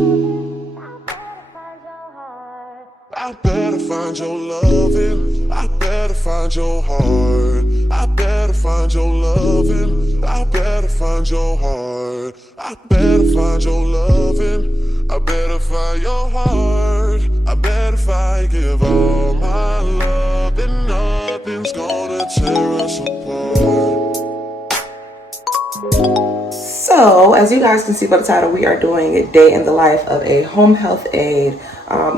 I better find your loving. I better find your heart. I better find your loving. I better find your heart. I better find your loving. I better find your heart. I bet if I give all my love, then nothing's gonna tear us apart. So, as you guys can see by the title, we are doing a day in the life of a home health aide.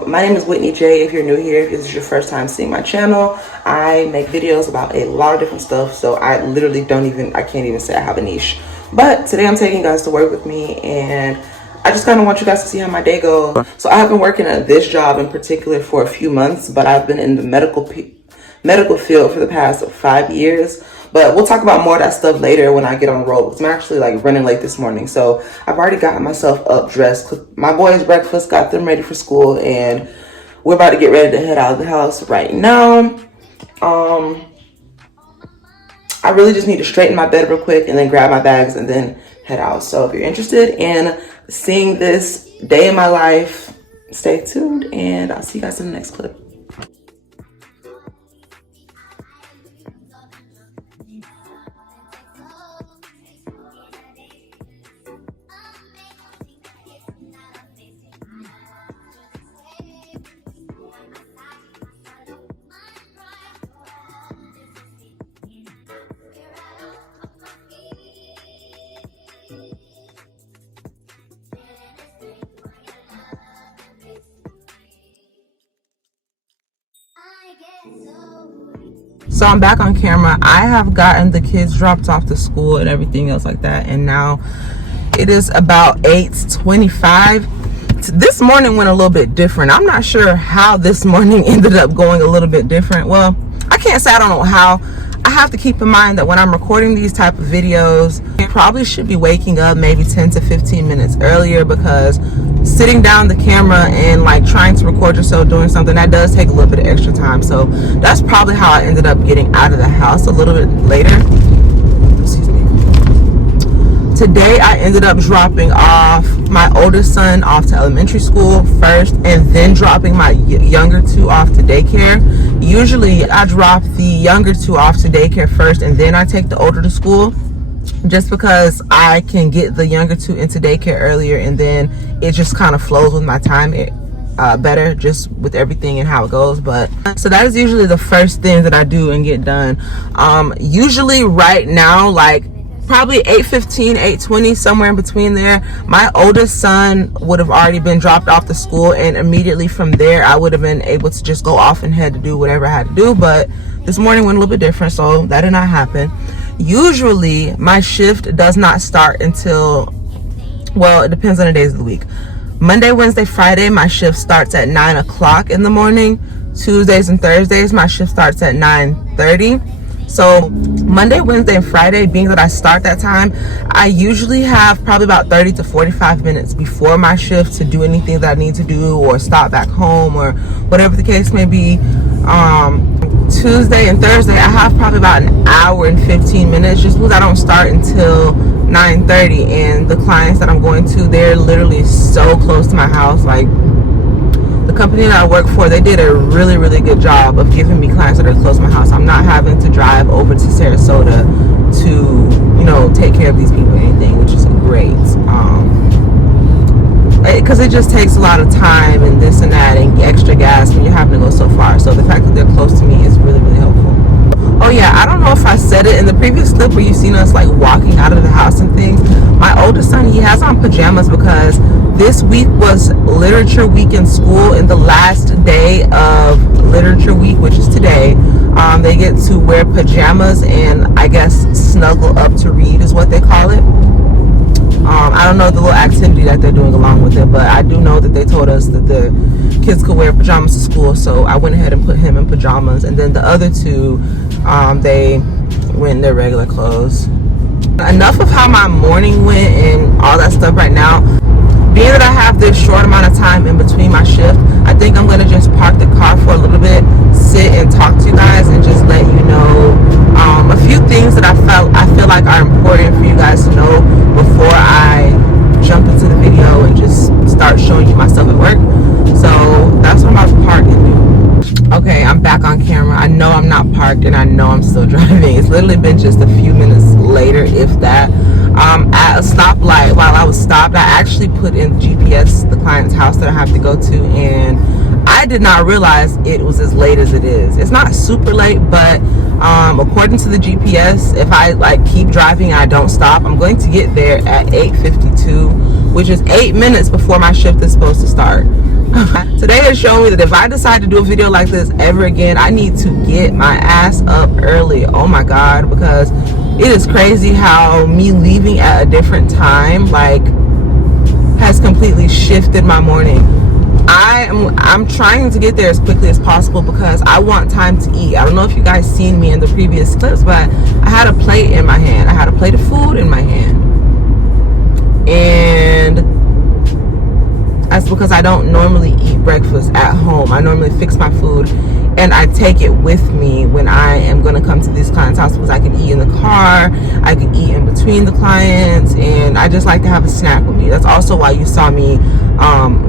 My name is Whitney Jayy. If you're new here, if this is your first time seeing my channel, I make videos about a lot of different stuff. So I literally I can't even say I have a niche. But today I'm taking you guys to work with me, and I just kind of want you guys to see how my day goes. So I have been working at this job in particular for a few months, but I've been in the medical field for the past 5 years. But we'll talk about more of that stuff later when I get on the road, because I'm actually like running late this morning. So I've already got myself up, dressed, cooked my boys breakfast, got them ready for school, and we're about to get ready to head out of the house right now. I really just need to straighten my bed real quick and then grab my bags and then head out. So if you're interested in seeing this day in my life, stay tuned, and I'll see you guys in the next clip. So I'm back on camera. I have gotten the kids dropped off to school and everything else like that, and now it is about 8:25. This morning went a little bit different. I'm not sure how this morning ended up going a little bit different. Well, I can't say I don't know how. I have to keep in mind that when I'm recording these type of videos, I probably should be waking up maybe 10 to 15 minutes earlier, because sitting down the camera and like trying to record yourself doing something, that does take a little bit of extra time. So that's probably how I ended up getting out of the house a little bit later. Excuse me. Today I ended up dropping off my oldest son off to elementary school first, and then dropping my younger two off to daycare. Usually I drop the younger two off to daycare first, and then I take the older to school, just because I can get the younger two into daycare earlier, and then it just kind of flows with my time better, just with everything and how it goes. But so that is usually the first thing that I do and get done. Usually right now, like probably 8:15, 8:20, somewhere in between there, my oldest son would have already been dropped off to school, and immediately from there I would have been able to just go off and head to do whatever I had to do. But this morning went a little bit different, so that did not happen. Usually my shift does not start until, well, it depends on the days of the week. Monday, Wednesday, Friday, my shift starts at 9 o'clock in the morning. Tuesdays and Thursdays, my shift starts at 9:30. So Monday, Wednesday, and Friday, being that I start that time, I usually have probably about 30 to 45 minutes before my shift to do anything that I need to do, or stop back home, or whatever the case may be. Tuesday and Thursday, I have probably about an hour and 15 minutes, just because I don't start until 9:30, and the clients that I'm going to, they're literally so close to my house. Like, the company that I work for, they did a really, really good job of giving me clients that are close to my house. I'm not having to drive over to Sarasota to, you know, take care of these people or anything, which is great. Because it just takes a lot of time and this and that and extra gas when you're having to go so far. So the fact that they're close to me is really, really helpful. Oh yeah, I don't know if I said it in the previous clip where you've seen us like walking out of the house and things. My oldest son, he has on pajamas because this week was literature week in school, and the last day of literature week, which is today, they get to wear pajamas and I guess snuggle up to read is what they call it. I don't know the little activity that they're doing along with it, but I do know that they told us that the kids could wear pajamas to school, so I went ahead and put him in pajamas, and then the other two, they went in their regular clothes. Enough of how my morning went and all that stuff right now. Being that I have this short amount of time in between my shift, I think I'm going to just park the car for a little bit, sit and talk to you guys, and just let you know a few things that I feel like are important for you guys to know before I jump into the video and just start showing I'm back on camera. I know I'm not parked and I know I'm still driving. It's literally been just a few minutes later, if that. At a stoplight, while I was stopped, I actually put in GPS the client's house that I have to go to, and I did not realize it was as late as it is. It's not super late, but according to the GPS, if I like keep driving and I don't stop, I'm going to get there at 8:52, which is 8 minutes before my shift is supposed to start. Today has shown me that if I decide to do a video like this ever again, I need to get my ass up early. Oh my God, because it is crazy how me leaving at a different time like has completely shifted my morning. I'm trying to get there as quickly as possible because I want time to eat. I don't know if you guys seen me in the previous clips, but I had a plate in my hand. I had a plate of food in my hand, and that's because I don't normally eat breakfast at home. I normally fix my food and I take it with me when I am going to come to these clients' house, because I can eat in the car, I can eat in between the clients, and I just like to have a snack with me. That's also why you saw me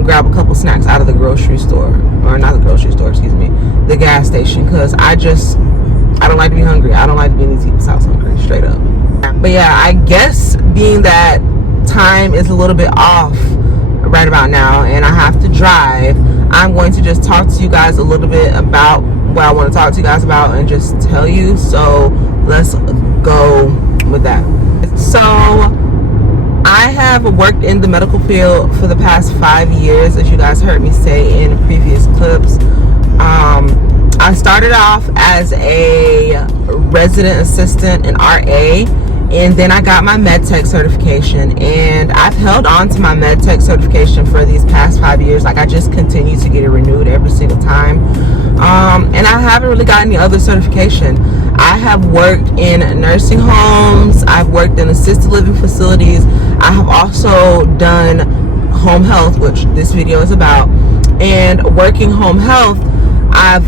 grab a couple snacks out of the grocery store, or not the grocery store, excuse me, the gas station, because I don't like to be hungry. I don't like to be in these people's house hungry, straight up. But yeah, I guess being that time is a little bit off right about now and I have to drive, I'm going to just talk to you guys a little bit about what I want to talk to you guys about and just tell you. So let's go with that. So I have worked in the medical field for the past 5 years, as you guys heard me say in previous clips. I started off as a resident assistant in RA, and then I got my MedTech certification, and I've held on to my MedTech certification for these past 5 years. Like, I just continue to get it renewed every single time. And I haven't really got any other certification. I have worked in nursing homes. I've worked in assisted living facilities. I have also done home health, which this video is about. And working home health, I've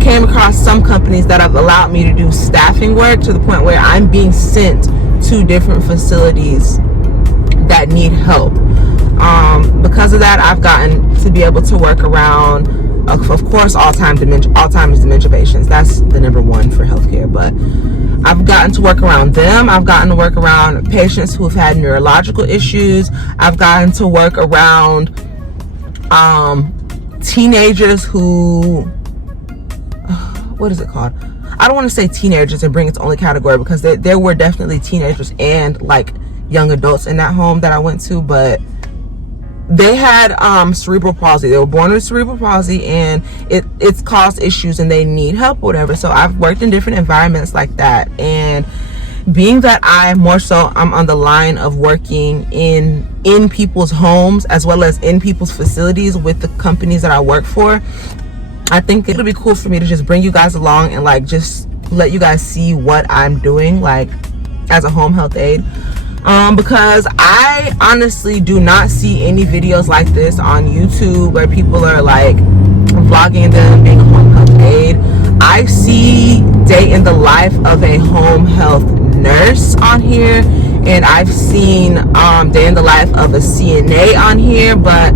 came across some companies that have allowed me to do staffing work to the point where I'm being sent to different facilities that need help. Because of that, I've gotten to be able to work around, of course, Alzheimer's dementia patients. That's the number one for healthcare. But I've gotten to work around them. I've gotten to work around patients who have had neurological issues. I've gotten to work around teenagers who, what is it called? I don't want to say teenagers and bring it to only category, because there were definitely teenagers and like young adults in that home that I went to, but they had cerebral palsy. They were born with cerebral palsy, and it's caused issues and they need help or whatever. So I've worked in different environments like that, and being that I'm on the line of working in people's homes as well as in people's facilities with the companies that I work for, I think it'll be cool for me to just bring you guys along and like just let you guys see what I'm doing like as a home health aide. Because I honestly do not see any videos like this on YouTube where people are like vlogging them being a home health aide. I see day in the life of a home health nurse on here, and I've seen day in the life of a CNA on here, but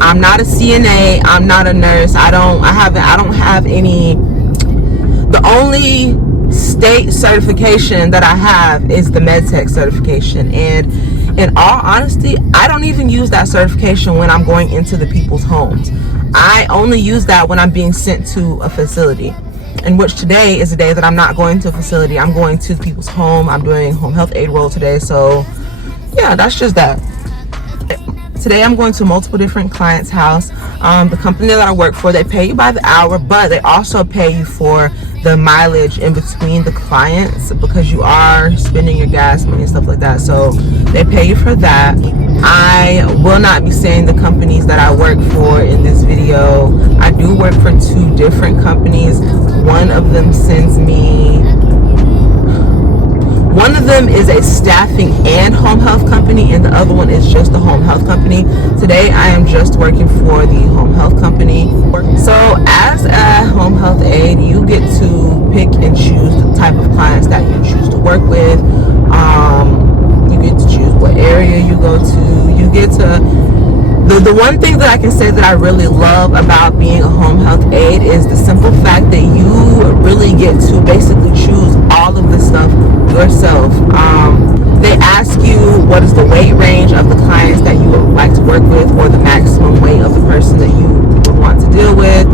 I'm not a CNA, I'm not a nurse. I don't have any. The only state certification that I have is the MedTech certification, and in all honesty, I don't even use that certification when I'm going into the people's homes. I only use that when I'm being sent to a facility, in which today is a day that I'm not going to a facility. I'm going to people's home. I'm doing home health aide role today, so yeah, that's just that. Today I'm going to multiple different clients' house. The company that I work for, they pay you by the hour, but they also pay you for the mileage in between the clients, because you are spending your gas money and stuff like that. So they pay you for that. I will not be saying the companies that I work for in this video. I do work for 2 different companies. One of them is a staffing and home health company, and the other one is just a home health company. Today I am just working for the home health company. So as a home health aide, you get to pick and choose the type of clients that you choose to work with. You get to choose what area you go to. You get to The one thing that I can say that I really love about being a home health aide is the simple fact that you really get to basically choose all of the stuff yourself. They ask you what is the weight range of the clients that you would like to work with, or the maximum weight of the person that you would want to deal with.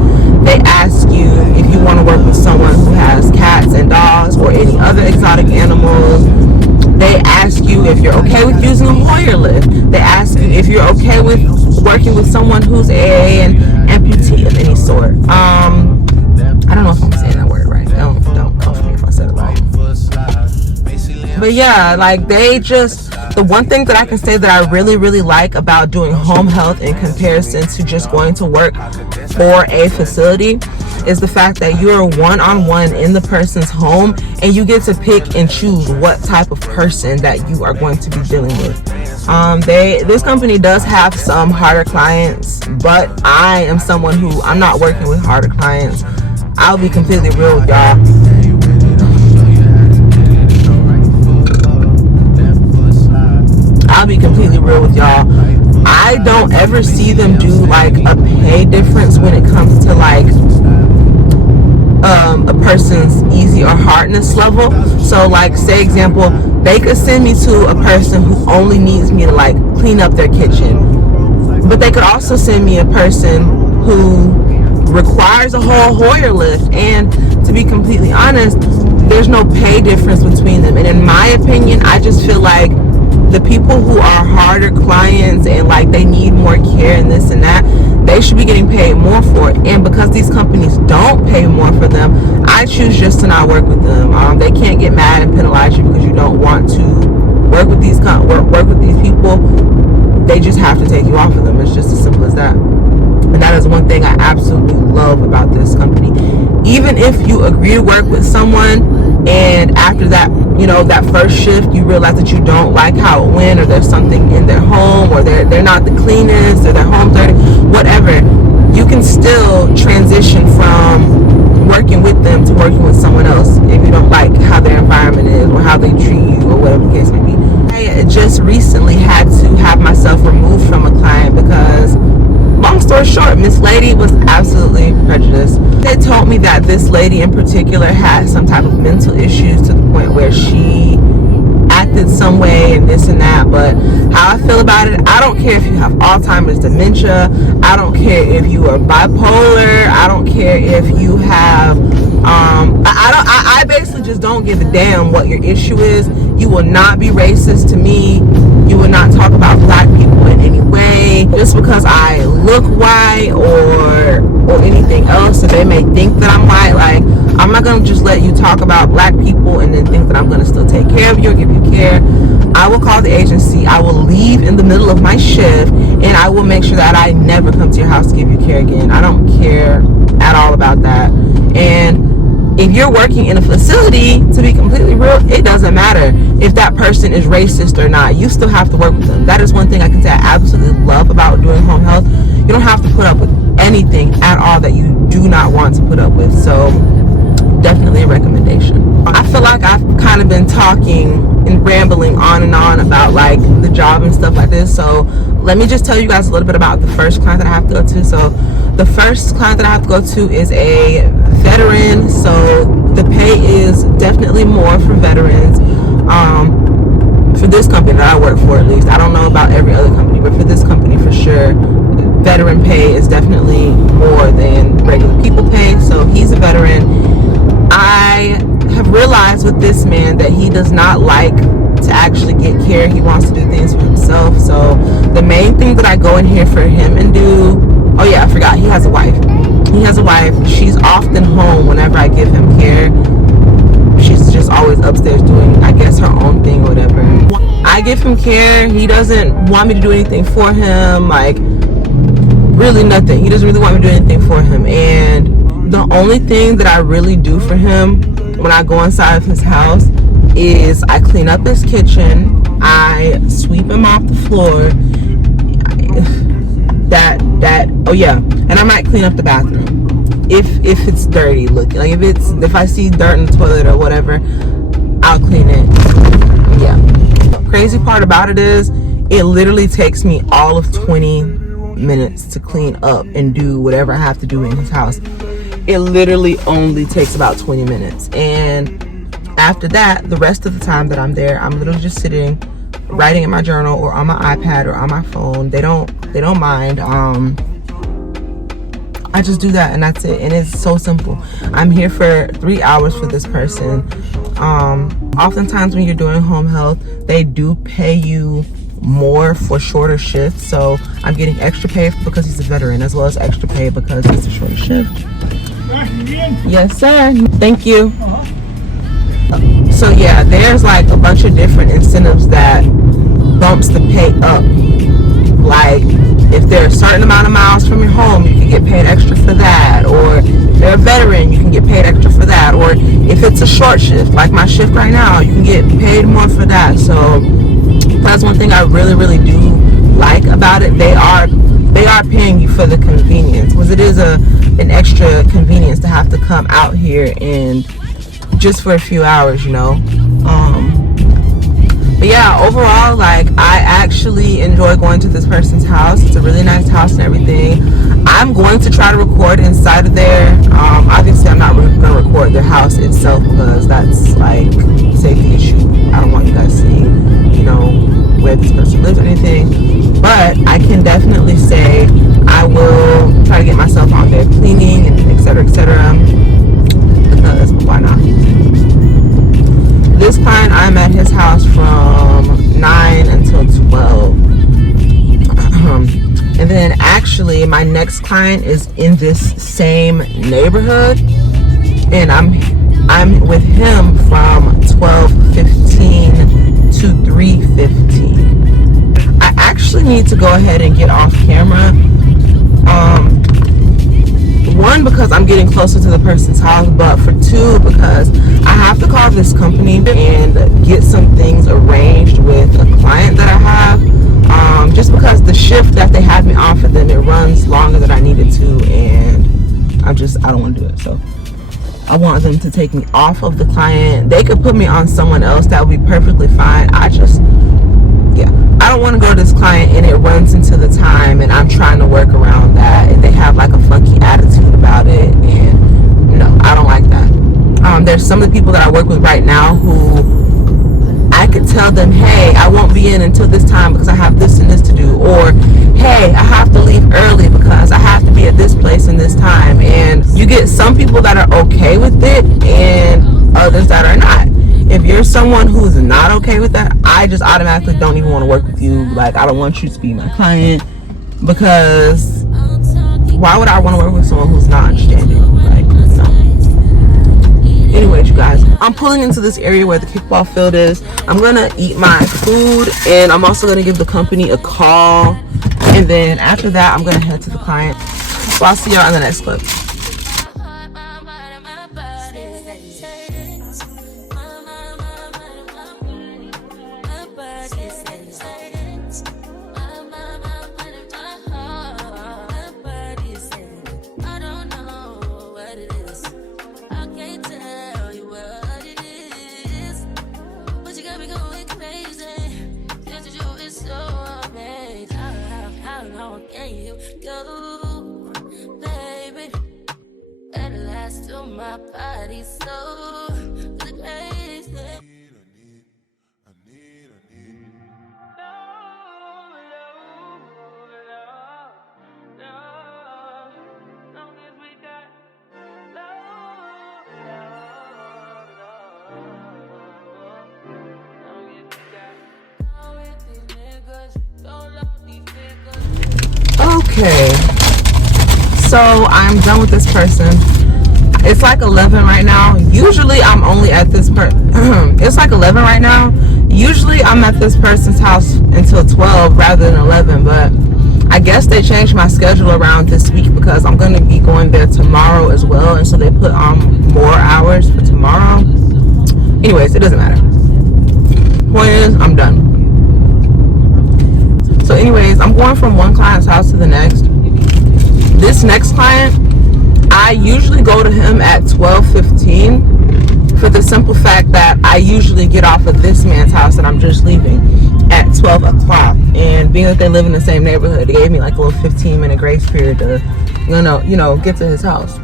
They ask you if you want to work with someone who has cats and dogs or any other exotic animals. They ask you if you're okay with using a Hoyer lift. They ask you if you're okay with working with someone who's an amputee of any sort. I don't know if I'm saying that word right. Don't come for me if I said it wrong. But yeah, like the one thing that I can say that I really, really like about doing home health in comparison to just going to work for a facility is the fact that you're one-on-one in the person's home, and you get to pick and choose what type of person that you are going to be dealing with. This company does have some harder clients, but I am someone who, I'm not working with harder clients. I'll be completely real with y'all. I'll be completely real with y'all. I don't ever see them do like a pay difference when it comes to like a person's easy or hardness level. So like, say example, they could send me to a person who only needs me to like clean up their kitchen, but they could also send me a person who requires a whole Hoyer lift. And to be completely honest, there's no pay difference between them. And in my opinion, I just feel like the people who are harder clients and like they need more care and this and that, they should be getting paid more for it. And because these companies don't pay more for them, I choose just to not work with them. They can't get mad and penalize you because you don't want to work with these people. They just have to take you off of them. It's just as simple as that. And that is one thing I absolutely love about this company. Even if you agree to work with someone and after that, you know, that first shift, you realize that you don't like how it went, or there's something in their home, or they're not the cleanest, or their home's dirty, whatever, you can still transition from working with them to working with someone else if you don't like how their environment is or how they treat you or whatever the case may be. I just recently had to have myself removed from a client because, long story short, Miss Lady was absolutely prejudiced. They told me that this lady in particular had some type of mental issues to the point where she acted some way and this and that. But how I feel about it, I don't care if you have Alzheimer's, dementia. I don't care if you are bipolar. I don't care if you have I basically just don't give a damn what your issue is. You will not be racist to me. You will not talk about black people in any way just because I look white or anything else, so they may think that I'm white. Like, I'm not gonna just let you talk about black people and then think that I'm gonna still take care of you or give you care. I will call the agency. I will leave in the middle of my shift, and I will make sure that I never come to your house to give you care again. I don't care at all about that. And if you're working in a facility, to be completely real, it doesn't matter if that person is racist or not. You still have to work with them. That is one thing I can say I absolutely love about doing home health. You don't have to put up with anything at all that you do not want to put up with. So definitely a recommendation. I feel like I've kind of been talking and rambling on and on about like the job and stuff like this. So let me just tell you guys a little bit about the first client that I have to go to. So the first client that I have to go to is a veteran. So the pay is definitely more for veterans. For this company that I work for, at least. I don't know about every other company, but for this company for sure, veteran pay is definitely more than regular people pay. So he's a veteran. I have realized with this man that he does not like to actually get care. He wants to do things for himself. So the main thing that I go in here for him and do, oh yeah, I forgot, he has a wife. He has a wife. She's often home whenever I give him care. She's just always upstairs doing, I guess, her own thing or whatever. I give him care. He doesn't want me to do anything for him. Like, really nothing. He doesn't really want me to do anything for him. And the only thing that I really do for him when I go inside of his house is I clean up his kitchen. I sweep him off the floor. Oh yeah, and I might clean up the bathroom if it's dirty looking. Like if I see dirt in the toilet or whatever, I'll clean it. Yeah. The crazy part about it is it literally takes me all of 20 minutes to clean up and do whatever I have to do in his house. It literally only takes about 20 minutes. And after that, the rest of the time that I'm there, I'm literally just sitting, writing in my journal or on my iPad or on my phone. They don't mind. I just do that and that's it. And it's so simple. I'm here for 3 hours for this person. Oftentimes when you're doing home health, they do pay you more for shorter shifts. So I'm getting extra pay because he's a veteran, as well as extra pay because it's a shorter shift. Yes, sir. Thank you. So yeah, there's like a bunch of different incentives that bumps the pay up. Like if they're a certain amount of miles from your home, you can get paid extra for that. Or if they're a veteran, you can get paid extra for that. Or if it's a short shift, like my shift right now, you can get paid more for that. So that's one thing I really do like about it. They are paying you for the convenience, because it is an extra convenience to have to come out here and just for a few hours, you know. But yeah, overall, like, I actually enjoy going to this person's house. It's a really nice house and everything. I'm going to try to record inside of there. Obviously I'm not going to record their house itself because that's like a safety issue. I don't want you guys seeing, you know, where this person lives or anything. But I can definitely say I will try to get myself on there cleaning and etc. Because why not? This client, I'm at his house from 9 until 12. And then actually my next client is in this same neighborhood, and I'm with him from 12:15 to 3:15. I actually need to go ahead and get off camera. One, because I'm getting closer to the person's house, but for two, because I have to call this company and get some things arranged with a client that I have. Just because the shift that they had me off of, then it runs longer than I needed to, and I don't want to do it. So I want them to take me off of the client. They could put me on someone else, that would be perfectly fine. I don't want to go to this client and it runs into the time and I'm trying to work around that and they have like a funky attitude about it, and no, I don't like that. There's some of the people that I work with right now who I could tell them, hey, I won't be in until this time because I have this and this to do, or hey, I have to leave early because I have to be at this place in this time. And you get some people that are okay with it and others that are not. If you're someone who's not okay with that, I just automatically don't even want to work with you. Like, I don't want you to be my client, because why would I want to work with someone who's not understanding? Like, no. Anyways, you guys, I'm pulling into this area where the kickball field is. I'm gonna eat my food, and I'm also gonna give the company a call, and then after that I'm gonna head to the client. So I'll see y'all in the next clip. My body so crazy. I need. Okay, so I'm done with this person. It's like 11 right now. Usually I'm only at this it's like 11 right now. Usually I'm at this person's house until 12 rather than 11, but I guess they changed my schedule around this week because I'm going to be going there tomorrow as well, and so they put on more hours for tomorrow. Anyways, it doesn't matter. Point is, I'm done. So anyways, I'm going from one client's house to the next. This next client, I usually go to him at 12:15 for the simple fact that I usually get off of this man's house and I'm just leaving at 12 o'clock. And being that they live in the same neighborhood, they gave me like a little 15-minute grace period to, get to his house.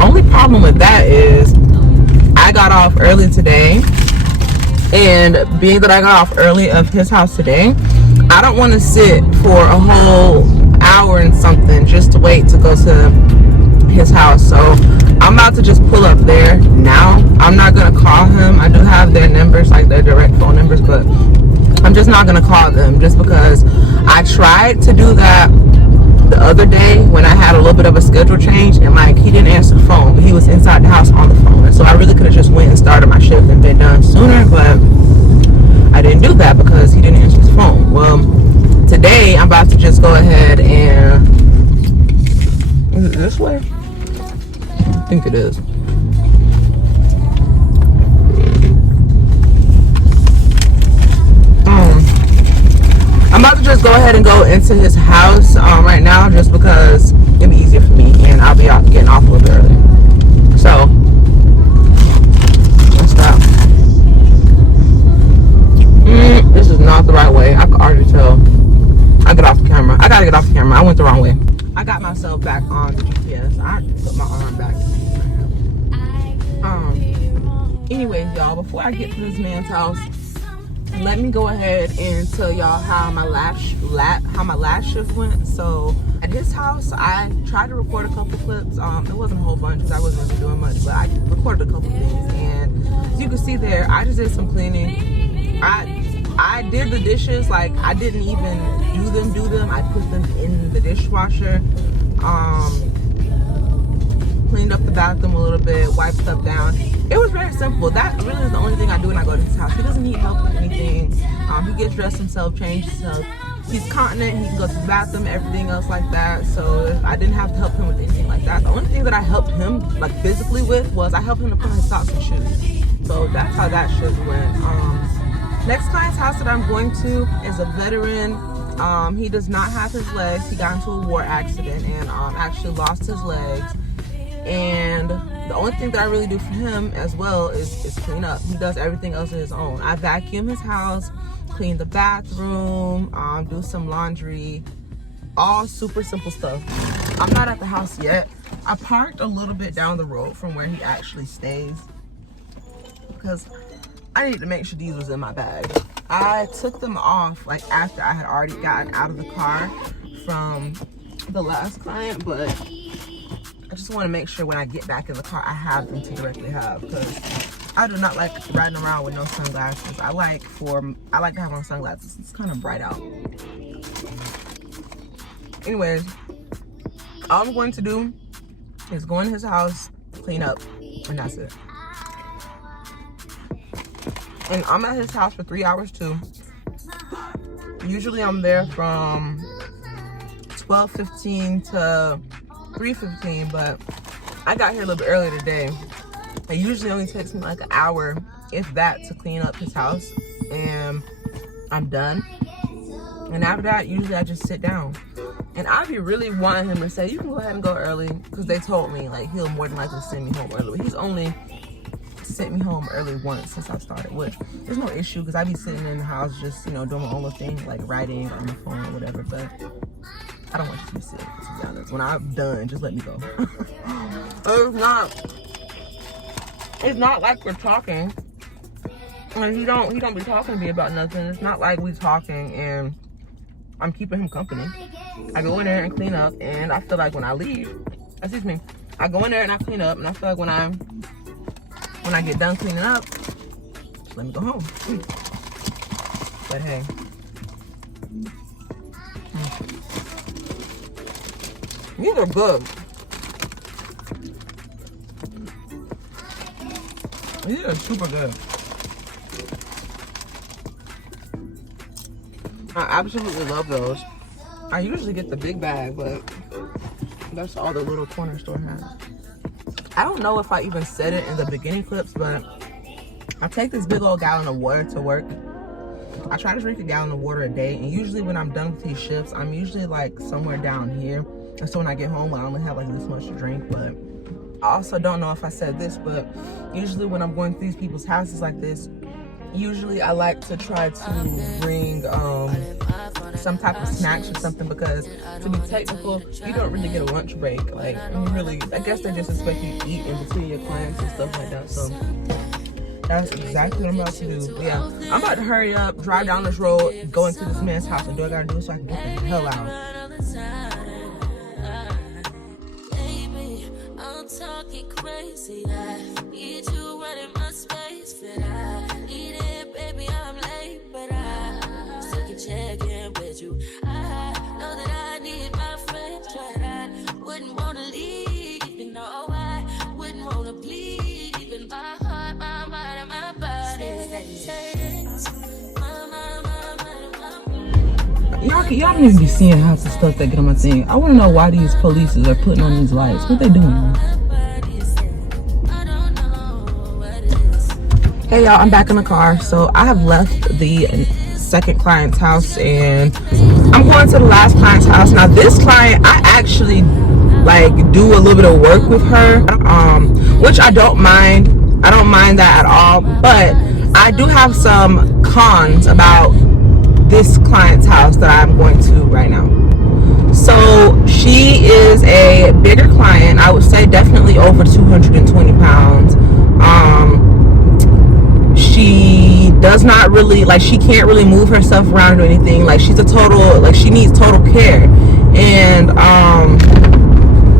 Only problem with that is I got off early today, and being that I got off early of his house today, I don't want to sit for a whole hour and something just to wait to go to his house. So I'm about to just pull up there now. I'm not gonna call him. I do have their numbers, like their direct phone numbers, but I'm just not gonna call them just because I tried to do that the other day when I had a little bit of a schedule change, and like he didn't answer the phone, but he was inside the house on the phone. And so I really could have just went and started my shift and been done sooner, but I didn't do that because he didn't answer his phone. Well, today I'm about to just go ahead and, is it this way? I think it is. I'm about to just go ahead and go into his house right now, just because it'll be easier for me, and I'll be getting off a little bit early. So let's stop. This is not the right way. I can already tell. I get off the camera. I gotta get off the camera. I went the wrong way. I got myself back on the GPS. I put my arm back. Anyways, y'all, before I get to this man's house, let me go ahead and tell y'all how my last shift went. So at his house, I tried to record a couple clips. It wasn't a whole bunch because I wasn't really doing much, but I recorded a couple things. And as you can see there, I just did some cleaning. I did the dishes. Like, I didn't even do them. I put them in the dishwasher. Cleaned up the bathroom a little bit, wiped stuff down. It was very simple. That really is the only thing I do when I go to his house. He doesn't need help with anything. He gets dressed himself, changed himself. He's continent. He can go to the bathroom, everything else like that. So I didn't have to help him with anything like that. The only thing that I helped him like physically with was I helped him to put on his socks and shoes. So that's how that shit went. Next client's house that I'm going to is a veteran. He does not have his legs. He got into a war accident and actually lost his legs. And the only thing that I really do for him as well is clean up. He does everything else on his own. I vacuum his house, clean the bathroom, do some laundry, all super simple stuff. I'm not at the house yet. I parked a little bit down the road from where he actually stays because I need to make sure these was in my bag. I took them off like after I had already gotten out of the car from the last client, but I just want to make sure when I get back in the car I have them to directly have, because I do not like riding around with no sunglasses. I like to have on sunglasses. It's kind of bright out. Anyways, all I'm going to do is go in his house, clean up, and that's it. And I'm at his house for 3 hours too. Usually I'm there from 12:15 to 3:15, but I got here a little bit earlier today. It usually only takes me like an hour, if that, to clean up his house, and I'm done. And after that, usually I just sit down. And I be really wanting him to say, you can go ahead and go early, because they told me like he'll more than likely send me home early. But he's only sent me home early once since I started, which there's no issue because I be sitting in the house just, doing my own little thing, like writing on my phone or whatever. But I don't want you to be sick, to be honest. When I'm done, just let me go. It's not like we're talking. And he don't be talking to me about nothing. It's not like we talking and I'm keeping him company. I go in there and clean up, and I feel like when I leave, I go in there and I clean up, and I feel like when I get done cleaning up, just let me go home. But hey. These are good. These are super good. I absolutely love those. I usually get the big bag, but that's all the little corner store has. I don't know if I even said it in the beginning clips, but I take this big old gallon of water to work. I try to drink a gallon of water a day, and usually when I'm done with these shifts, I'm usually like somewhere down here. And so when I get home, I only have like this much to drink. But I also don't know if I said this, but usually when I'm going to these people's houses like this, usually I like to try to bring some type of snacks or something, because to be technical, you don't really get a lunch break. Like, you really, I guess they just expect you to eat in between your clients and stuff like that. So that's exactly what I'm about to do. But yeah, I'm about to hurry up, drive down this road, go into this man's house, and do what I gotta do so I can get the hell out. I'm talking crazy. I need you running my space, but I need it, baby. I'm late, but I still can check in with you. I know that I need my friends, but I wouldn't wanna leave. You know, I wouldn't wanna bleed. Even my heart, my mind, and my body. Y'all don't even be seeing half the stuff that get on my thing. I want to know why these police are putting on these lights. What they doing? Hey y'all, I'm back in the car. So I have left the second client's house and I'm going to the last client's house. Now this client, I actually like do a little bit of work with her, which I don't mind. I don't mind that at all. But I do have some cons about this client's house that I'm going to right now. So she is a bigger client. I would say definitely over 220 pounds. She does not really, like, she can't really move herself around or anything. Like, she's a total, like, she needs total care. And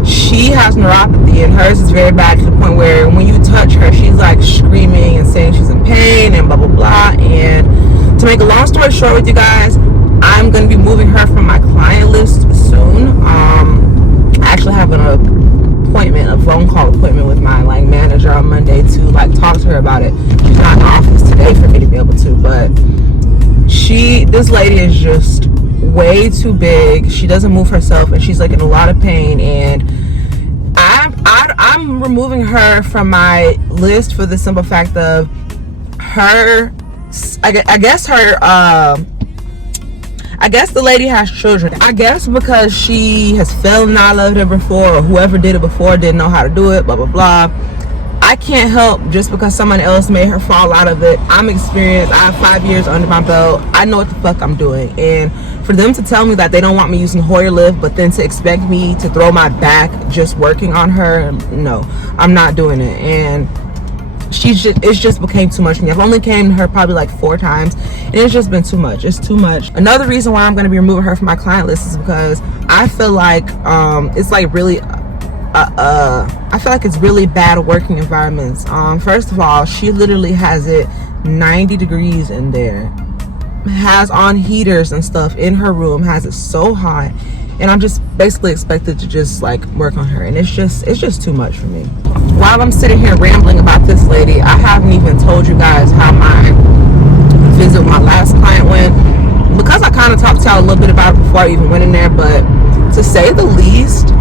she has neuropathy, and hers is very bad to the point where when you touch her, she's like screaming and saying she's in pain and blah blah blah. And to make a long story short with you guys, I'm going to be moving her from my client list soon. I actually have an appointment, a phone call appointment with my like manager on Monday to like talk to her about it. She's not in the office today for me to be able to, but this lady is just way too big. She doesn't move herself and she's like in a lot of pain, and I'm removing her from my list for the simple fact of her, I guess the lady has children. I guess because she has fallen out of it before, or whoever did it before didn't know how to do it, blah blah blah. I can't help just because someone else made her fall out of it. I'm experienced. I have 5 years under my belt. I know what the fuck I'm doing. And for them to tell me that they don't want me using Hoyer lift, but then to expect me to throw my back just working on her, no, I'm not doing it. And it just became too much for me. I've only came to her probably like 4 times, and it's just been too much. It's too much. Another reason why I'm going to be removing her from my client list is because I feel like it's like really I feel like it's really bad working environments. First of all, she literally has it 90 degrees in there, has on heaters and stuff in her room, has it so hot, and I'm just basically expected to just like work on her, and it's just too much for me. While I'm sitting here rambling about this lady, I haven't even told you guys how my visit with my last client went, because I kind of talked to y'all a little bit about it before I even went in there. But to say the least,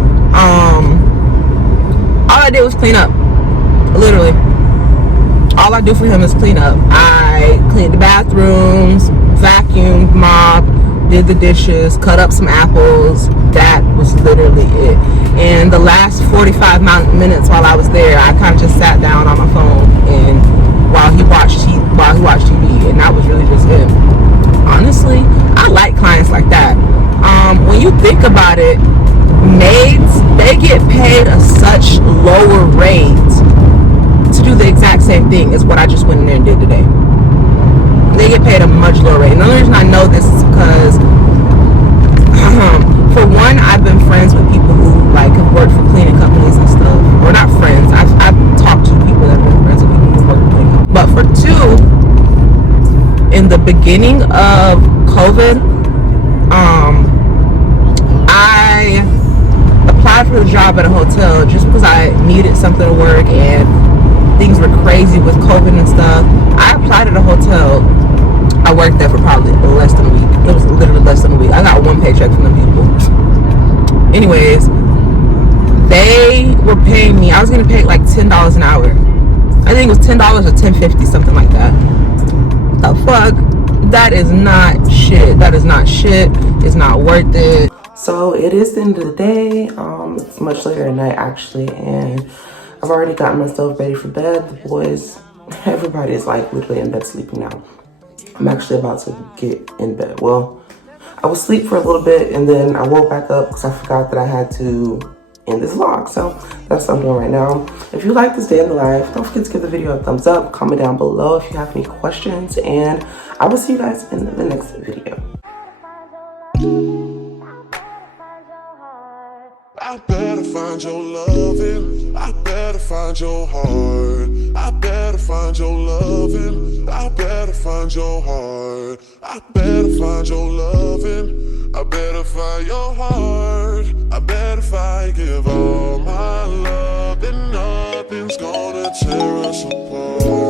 all I did was clean up. Literally, all I do for him is clean up. I cleaned the bathrooms, vacuumed, mopped, did the dishes, cut up some apples. That was literally it. And the last 45 minutes while I was there, I kind of just sat down on my phone and while he watched TV, and that was really just it. Honestly, I like clients like that. When you think about it, maids, they get paid a such lower rate to do the exact same thing as what I just went in there and did today. They get paid a much lower rate. And the only reason I know this is because for one, I've been friends with people who like have worked for cleaning companies and stuff. Or not friends, I've talked to people that have been friends with people who work for cleaning companies. But for two, in the beginning of COVID, I applied for the job at a hotel just because I needed something to work and things were crazy with COVID and stuff. I applied at a hotel. I worked there for probably less than a week. It was literally less than a week. I got 1 paycheck from them people. Anyways, they were paying me. I was getting paid like $10 an hour. I think it was $10 or $10.50, something like that. The fuck? That is not shit. That is not shit. It's not worth it. So it is the end of the day. It's much later at night actually, and I've already gotten myself ready for bed. The boys, everybody is like literally in bed sleeping now. I'm actually about to get in bed. Well, I was asleep for a little bit and then I woke back up because I forgot that I had to end this vlog. So that's what I'm doing right now. If you like this day in the life, don't forget to give the video a thumbs up, comment down below if you have any questions, and I will see you guys in the next video. I better find your loving. I better find your heart. I better find your loving. I better find your heart. I better find your loving. I better find your heart. I bet if I give all my love, then nothing's gonna tear us apart.